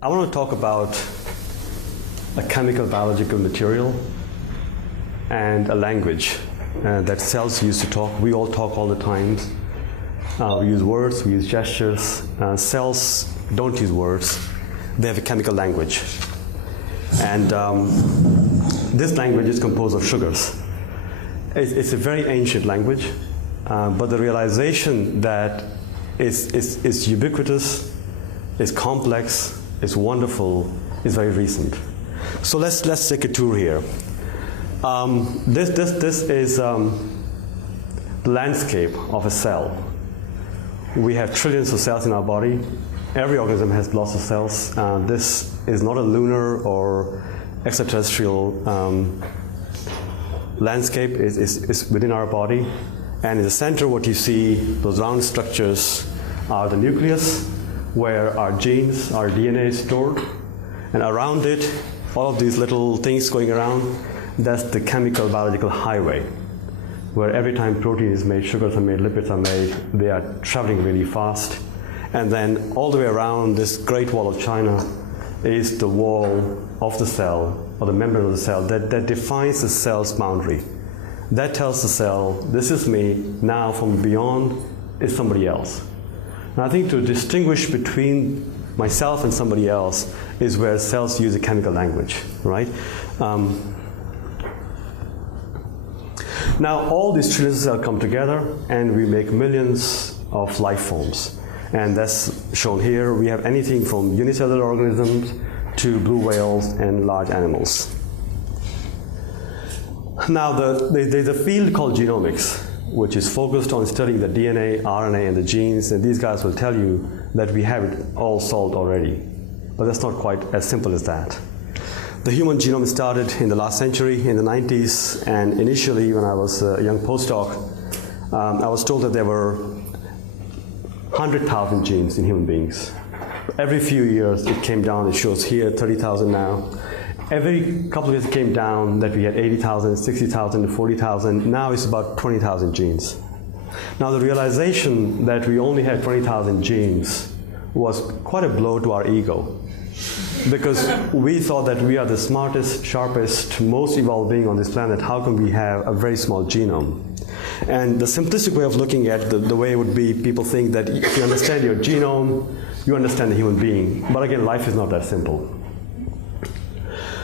I want to talk about a chemical biological material and a language that cells use to talk. We all talk all the time. We use words, we use gestures. Cells don't use words. They have a chemical language. And this language is composed of sugars. It's a very ancient language, but the realization that it's ubiquitous, is complex, is wonderful, is very recent. So let's take a tour here. This is the landscape of a cell. We have trillions of cells in our body. Every organism has lots of cells. This is not a lunar or extraterrestrial landscape. It's within our body. And in the center, what you see, those round structures, are the nucleus, where our genes, our DNA is stored. And around it, all of these little things going around, that's the chemical biological highway, where every time protein is made, sugars are made, lipids are made, they are traveling really fast. And then all the way around this great wall of China is the wall of the cell, or the membrane of the cell, that defines the cell's boundary. That tells the cell, this is me, now from beyond is somebody else. And I think to distinguish between myself and somebody else is where cells use a chemical language, right? Now all these trillions of cells come together and we make millions of life forms. And that's shown here. We have anything from unicellular organisms to blue whales and large animals. Now there's a field called genomics, which is focused on studying the DNA, RNA, and the genes, and these guys will tell you that we have it all solved already. But that's not quite as simple as that. The human genome started in the last century, in the 90s, and initially when I was a young postdoc, I was told that there were 100,000 genes in human beings. Every few years it came down, it shows here 30,000 now. Every couple of years it came down that we had 80,000, 60,000, 40,000. Now it's about 20,000 genes. Now the realization that we only had 20,000 genes was quite a blow to our ego, because we thought that we are the smartest, sharpest, most evolved being on this planet. How can we have a very small genome? And the simplistic way of looking at the way would be, people think that if you understand your genome, you understand the human being. But again, life is not that simple.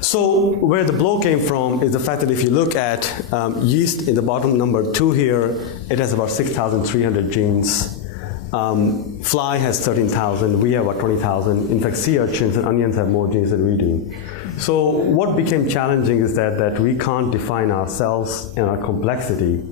So where the blow came from is the fact that if you look at yeast in the bottom number 2 here, it has about 6,300 genes. Fly has 13,000, we have about 20,000. In fact, sea urchins and onions have more genes than we do. So what became challenging is that we can't define ourselves and our complexity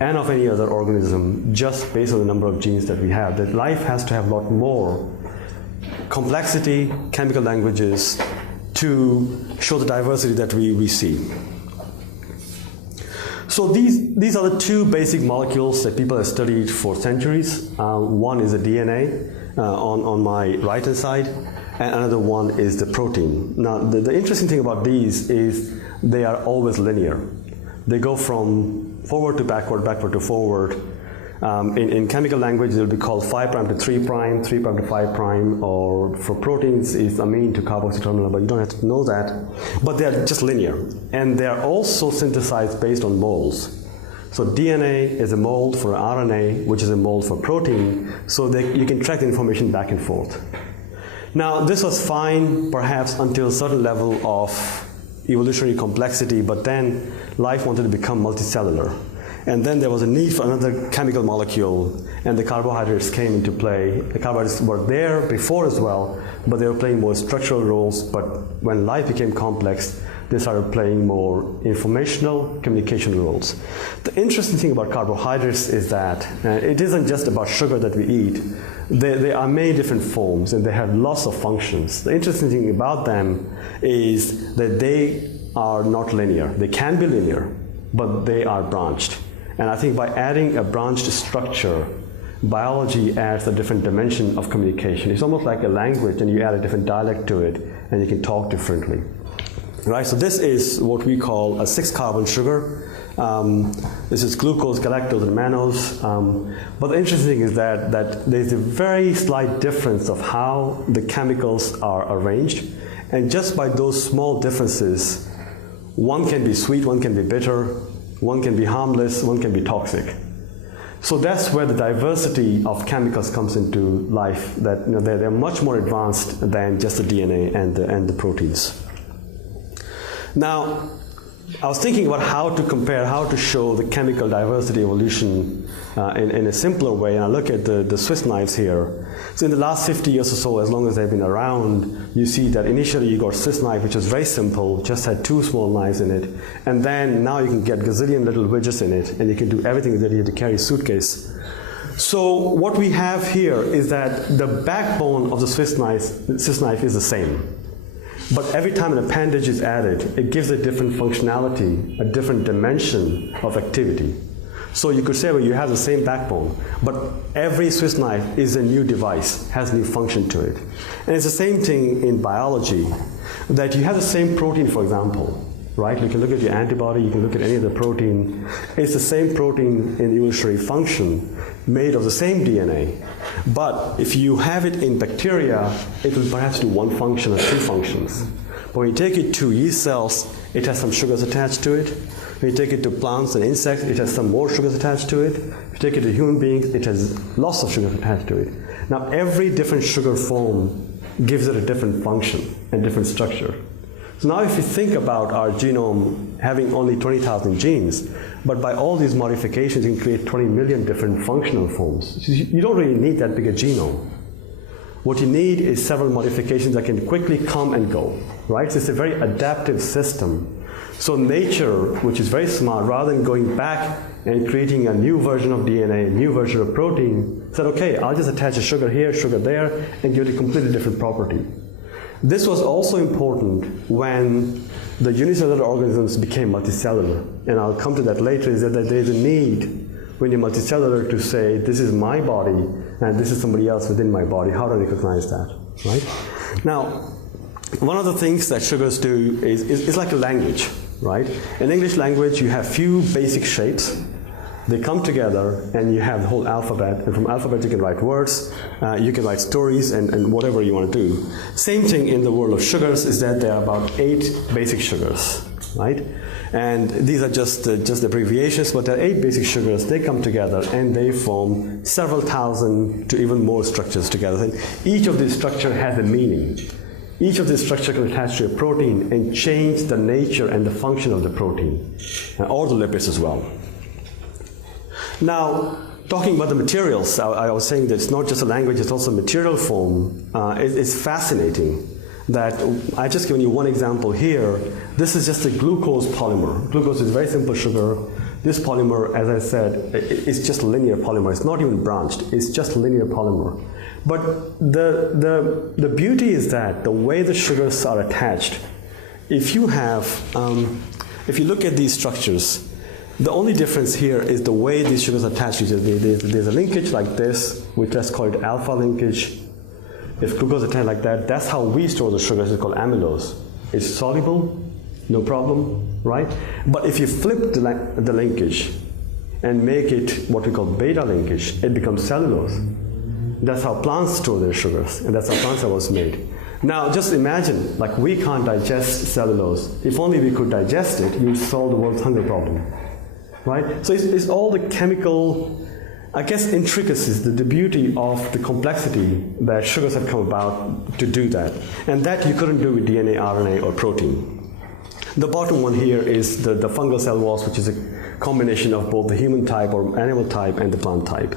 and of any other organism just based on the number of genes that we have. That life has to have a lot more complexity, chemical languages, to show the diversity that we see. So these are the two basic molecules that people have studied for centuries. One is the DNA on my right-hand side, and another one is the protein. Now the interesting thing about these is they are always linear. They go from forward to backward, backward to forward. In chemical language, it will be called 5' to 3', 3' to 5', or for proteins, it's amine to carboxy terminal, but you don't have to know that. But they are just linear, and they are also synthesized based on molds. So DNA is a mold for RNA, which is a mold for protein, so that you can track the information back and forth. Now, this was fine, perhaps, until a certain level of evolutionary complexity, but then life wanted to become multicellular. And then there was a need for another chemical molecule, and the carbohydrates came into play. The carbohydrates were there before as well, but they were playing more structural roles. But when life became complex, they started playing more informational, communication roles. The interesting thing about carbohydrates is that it isn't just about sugar that we eat. They are many different forms, and they have lots of functions. The interesting thing about them is that they are not linear. They can be linear, but they are branched. And I think by adding a branched structure, biology adds a different dimension of communication. It's almost like a language, and you add a different dialect to it, and you can talk differently. Right, so this is what we call a 6-carbon sugar. This is glucose, galactose, and mannose. But the interesting thing is that there's a very slight difference of how the chemicals are arranged. And just by those small differences, one can be sweet, one can be bitter, one can be harmless, one can be toxic. So that's where the diversity of chemicals comes into life, that they're much more advanced than just the DNA and the proteins. Now, I was thinking about how to compare, how to show the chemical diversity evolution in a simpler way, and I look at the Swiss knives here. So in the last 50 years or so, as long as they've been around, you see that initially you got Swiss knife, which was very simple, just had 2 small knives in it, and then now you can get gazillion little widgets in it, and you can do everything that you have to carry a suitcase. So what we have here is that the backbone of the Swiss knife is the same. But every time an appendage is added, it gives a different functionality, a different dimension of activity. So you could say, well, you have the same backbone, but every Swiss knife is a new device, has a new function to it. And it's the same thing in biology, that you have the same protein, for example, right? You can look at your antibody, you can look at any other protein. It's the same protein in evolutionary function, made of the same DNA. But if you have it in bacteria, it will perhaps do 1 function or 2 functions. But when you take it to yeast cells, it has some sugars attached to it. When you take it to plants and insects, it has some more sugars attached to it. If you take it to human beings, it has lots of sugars attached to it. Now, every different sugar form gives it a different function and different structure. So now if you think about our genome having only 20,000 genes, but by all these modifications you can create 20 million different functional forms. So you don't really need that big a genome. What you need is several modifications that can quickly come and go, right? So it's a very adaptive system. So nature, which is very smart, rather than going back and creating a new version of DNA, a new version of protein, said, okay, I'll just attach a sugar here, sugar there, and give it a completely different property. This was also important when the unicellular organisms became multicellular. And I'll come to that later, is that there's a need when you're multicellular to say, this is my body, and this is somebody else within my body. How do I recognize that, right? Now, one of the things that sugars do is like a language, right? In English language, you have few basic shapes. They come together and you have the whole alphabet, and from alphabet you can write words, you can write stories and whatever you want to do. Same thing in the world of sugars is that there are about 8 basic sugars, right? And these are just abbreviations, but there are 8 basic sugars. They come together and they form several thousand to even more structures together. And each of these structures has a meaning. Each of these structures can attach to a protein and change the nature and the function of the protein, or the lipids as well. Now, talking about the materials, I was saying that it's not just a language, it's also a material form. It's fascinating that I've just given you one example here. This is just a glucose polymer. Glucose is a very simple sugar. This polymer, as I said, it's just linear polymer. It's not even branched. It's just linear polymer. But the beauty is that the way the sugars are attached, if you look at these structures, the only difference here is the way these sugars are attached. There's a linkage like this, which let's call it alpha linkage. If glucose is attached like that, that's how we store the sugars. It's called amylose. It's soluble, no problem, right? But if you flip the linkage and make it what we call beta linkage, it becomes cellulose. That's how plants store their sugars, and that's how plants are also made. Now, just imagine, like we can't digest cellulose. If only we could digest it, you'd solve the world's hunger problem, right? So it's all the chemical, I guess, intricacies, the beauty of the complexity that sugars have come about to do that. And that you couldn't do with DNA, RNA, or protein. The bottom one here is the fungal cell walls, which is a combination of both the human type or animal type and the plant type.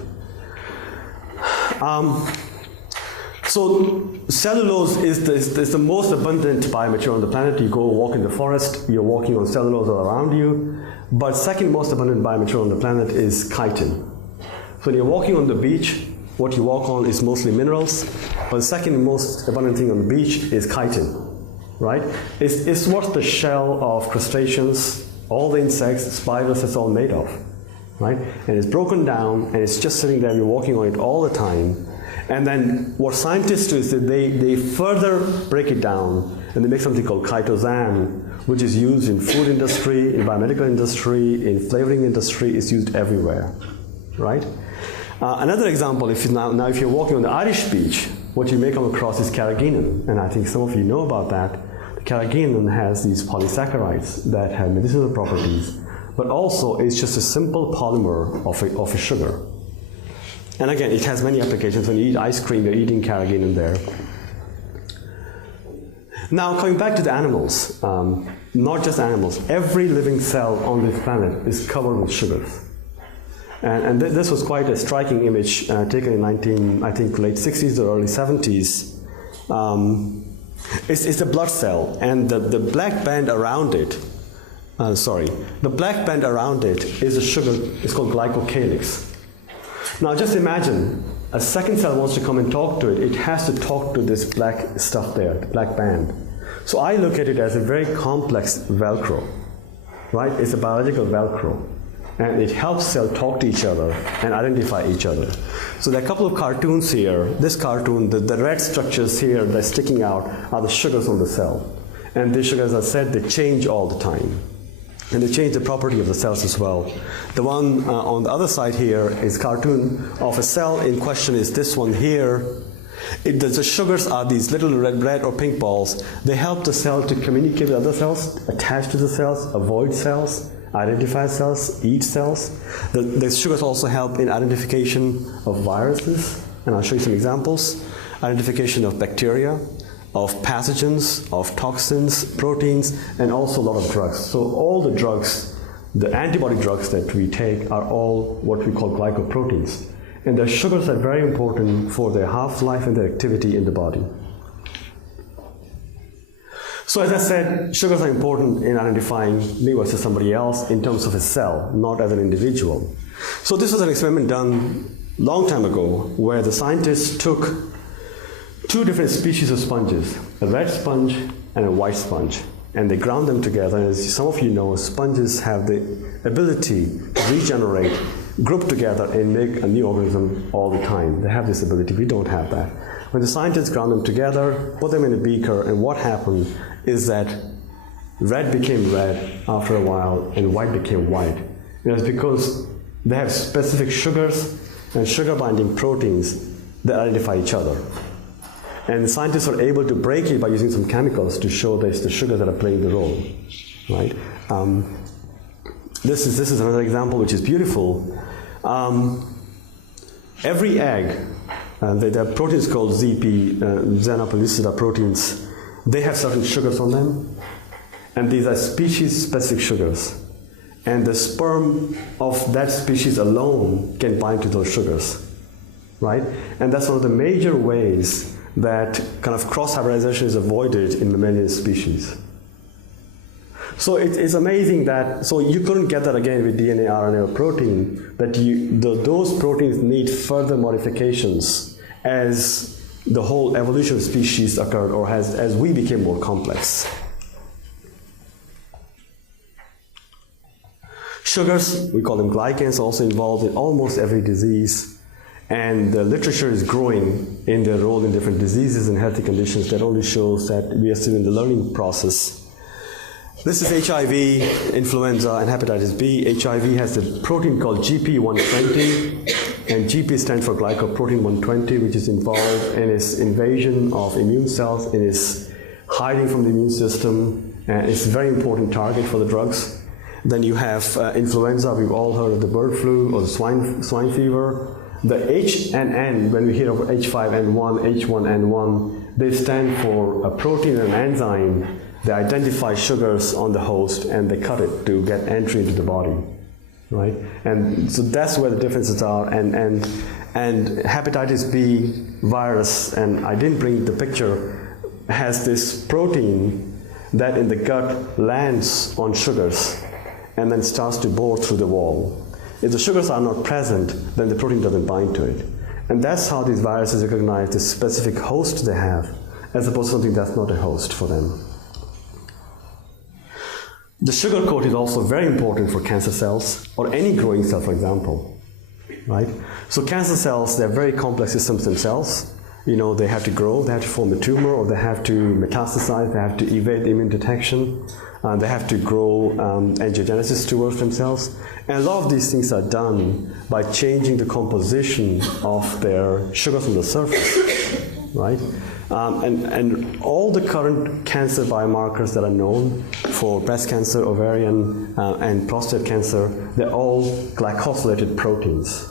So cellulose is the most abundant biomaterial on the planet. You go walk in the forest, you're walking on cellulose all around you. But second most abundant biomaterial on the planet is chitin. So when you're walking on the beach, what you walk on is mostly minerals, but the second most abundant thing on the beach is chitin, right? It's what the shell of crustaceans, all the insects, spiders, it's all made of, right? And it's broken down, and it's just sitting there, you're walking on it all the time. And then what scientists do is that they further break it down, and they make something called chitosan, which is used in food industry, in biomedical industry, in flavoring industry. It's used everywhere, right? Another example, if you're walking on the Irish beach, what you may come across is carrageenan, and I think some of you know about that. The carrageenan has these polysaccharides that have medicinal properties, but also it's just a simple polymer of a sugar. And again, it has many applications. When you eat ice cream, you're eating carrageenan there. Now, coming back to the animals, not just animals, every living cell on this planet is covered with sugars. And this was quite a striking image taken in late 60s or early 70s. It's a blood cell, and the black band around it, the black band around it is a sugar, it's called glycocalyx. Now just imagine, a second cell wants to come and talk to it, it has to talk to this black stuff there, the black band. So I look at it as a very complex Velcro, right? It's a biological Velcro. And it helps cells talk to each other and identify each other. So there are a couple of cartoons here. This cartoon, the red structures here that are sticking out are the sugars on the cell. And these sugars, as I said, they change all the time. And they change the property of the cells as well. The one on the other side here is a cartoon of a cell in question is this one here. The sugars are these little red or pink balls. They help the cell to communicate with other cells, attach to the cells, avoid cells, identify cells, eat cells. The sugars also help in identification of viruses, and I'll show you some examples. Identification of bacteria, of pathogens, of toxins, proteins, and also a lot of drugs. So all the drugs, the antibody drugs that we take are all what we call glycoproteins. And the sugars are very important for their half-life and their activity in the body. So as I said, sugars are important in identifying me versus somebody else in terms of a cell, not as an individual. So this was an experiment done a long time ago where the scientists took two different species of sponges, a red sponge and a white sponge, and they ground them together. And as some of you know, sponges have the ability to regenerate, group together and make a new organism all the time. They have this ability, we don't have that. When the scientists ground them together, put them in a beaker, and what happened is that red became red after a while and white became white. And it's because they have specific sugars and sugar-binding proteins that identify each other. And scientists are able to break it by using some chemicals to show that it's the sugars that are playing the role, right? This is another example which is beautiful. Every egg, there are proteins called ZP, xenopolycida proteins. They have certain sugars on them, and these are species-specific sugars. And the sperm of that species alone can bind to those sugars, right? And that's one of the major ways that kind of cross-hybridization is avoided in mammalian species. So it's amazing that, so you couldn't get that again with DNA, RNA, or protein, that those proteins need further modifications as the whole evolution of species occurred, or as we became more complex. Sugars, we call them glycans, are also involved in almost every disease, and the literature is growing in their role in different diseases and healthy conditions. That only shows that we are still in the learning process. This is HIV, influenza, and hepatitis B. HIV has a protein called GP120, and GP stands for glycoprotein 120, which is involved in its invasion of immune cells, in its hiding from the immune system, and it's a very important target for the drugs. Then you have influenza. We've all heard of the bird flu or the swine fever. The H and N, when we hear of H5N1, H1N1, they stand for a protein and an enzyme. They identify sugars on the host and they cut it to get entry into the body, right? And so that's where the differences are. And hepatitis B virus, and I didn't bring the picture, has this protein that in the gut lands on sugars and then starts to bore through the wall. If the sugars are not present, then the protein doesn't bind to it. And that's how these viruses recognize the specific host they have, as opposed to something that's not a host for them. The sugar coat is also very important for cancer cells, or any growing cell, for example, right? So cancer cells, they're very complex systems themselves. You know, they have to grow, they have to form a tumor, or they have to metastasize, they have to evade immune detection. They have to grow angiogenesis towards themselves. And a lot of these things are done by changing the composition of their sugars on the surface, right? And all the current cancer biomarkers that are known for breast cancer, ovarian, and prostate cancer, they're all glycosylated proteins.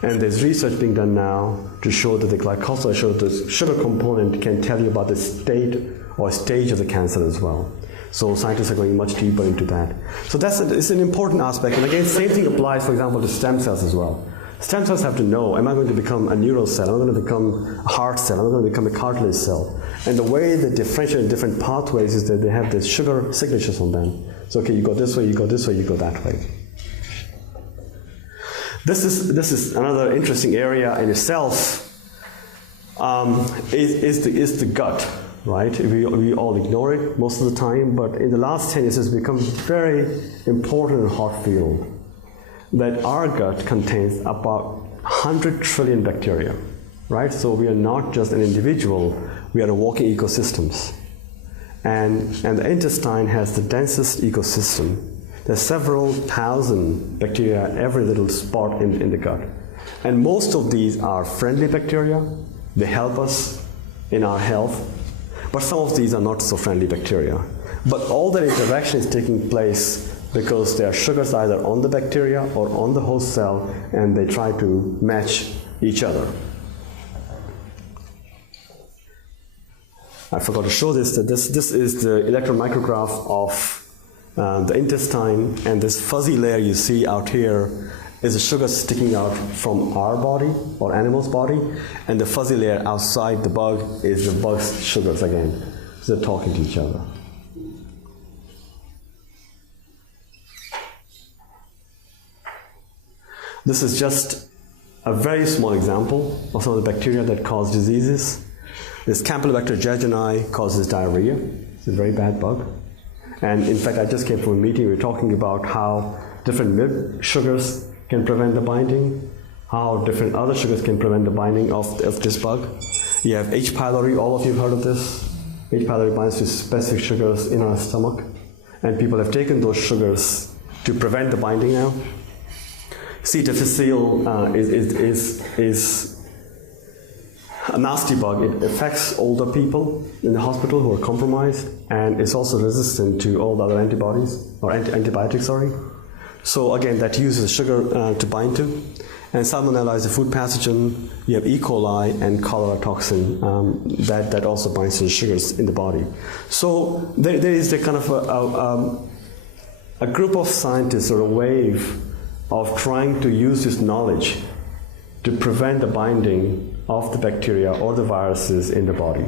And there's research being done now to show that the glycosylate, the sugar component, can tell you about the state or stage of the cancer as well. So scientists are going much deeper into that. So it's an important aspect. And again, same thing applies, for example, to stem cells as well. Stem cells have to know, am I going to become a neural cell? Am I going to become a heart cell? Am I going to become a cartilage cell? And the way they differentiate in different pathways is that they have these sugar signatures on them. So okay, you go this way, you go this way, you go that way. This is another interesting area in itself, is the gut, right? We all ignore it most of the time, but in the last 10 years it's become very important and hot field that our gut contains about 100 trillion bacteria, right? So we are not just an individual, we are a walking ecosystems. And the intestine has the densest ecosystem. There's several thousand bacteria every little spot in the gut. And most of these are friendly bacteria. They help us in our health. But some of these are not so friendly bacteria. But all that interaction is taking place because there are sugars either on the bacteria or on the host cell, and they try to match each other. I forgot to show this, that this is the electron micrograph of the intestine, and this fuzzy layer you see out here is the sugar sticking out from our body or animal's body, and the fuzzy layer outside the bug is the bug's sugars again. So they're talking to each other. This is just a very small example of some of the bacteria that cause diseases. This Campylobacter jejuni causes diarrhea. It's a very bad bug. And in fact, I just came from a meeting, we were talking about how different milk sugars can prevent the binding, how different other sugars can prevent the binding of this bug. You have H. pylori, all of you have heard of this. H. pylori binds to specific sugars in our stomach, and people have taken those sugars to prevent the binding now. C. difficile is a nasty bug. It affects older people in the hospital who are compromised, and it's also resistant to all the other antibodies, or antibiotics, sorry. So again, that uses sugar to bind to. And Salmonella is a food pathogen. You have E. coli and cholera toxin that also binds to the sugars in the body. So there is the kind of a group of scientists, or a wave of trying to use this knowledge to prevent the binding of the bacteria or the viruses in the body.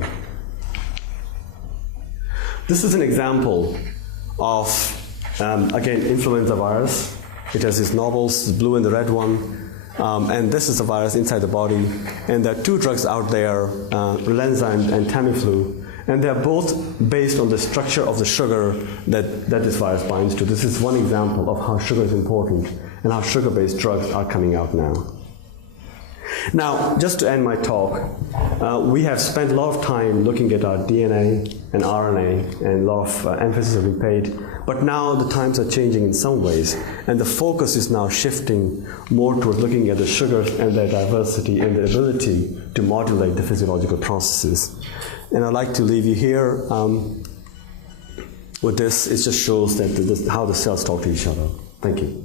This is an example of, again, influenza virus. It has these nobles, the blue and the red one, and this is a virus inside the body. And there are two drugs out there, Relenza and Tamiflu, and they're both based on the structure of the sugar that this virus binds to. This is one example of how sugar is important and how sugar-based drugs are coming out now. Now, just to end my talk, we have spent a lot of time looking at our DNA and RNA, and a lot of emphasis has been paid, but now the times are changing in some ways, and the focus is now shifting more towards looking at the sugars and their diversity and their ability to modulate the physiological processes. And I'd like to leave you here with this. It just shows that how the cells talk to each other. Thank you.